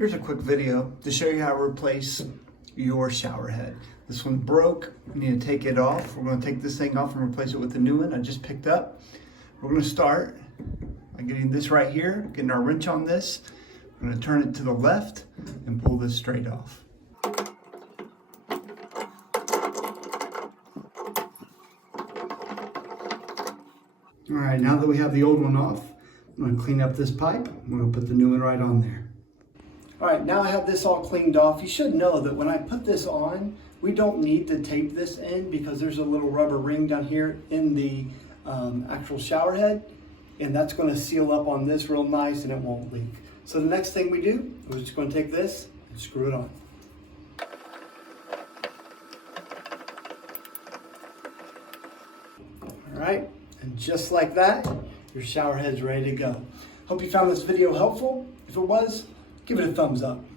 Here's a quick video to show you how to replace your shower head. This one broke, you need to take it off. We're gonna take this thing off and replace it with a new one I just picked up. We're gonna start by getting this right here, getting our wrench on this. We're gonna turn it to the left and pull this straight off. All right, now that we have the old one off, I'm gonna clean up this pipe. I'm gonna put the new one right on there. All right, now I have this all cleaned off. You should know that when I put this on, we don't need to tape this in because there's a little rubber ring down here in the actual shower head, and that's gonna seal up on this real nice and it won't leak. So the next thing we do, we're just gonna take this and screw it on. All right, and just like that, your shower head's ready to go. Hope you found this video helpful. If it was, give it a thumbs up.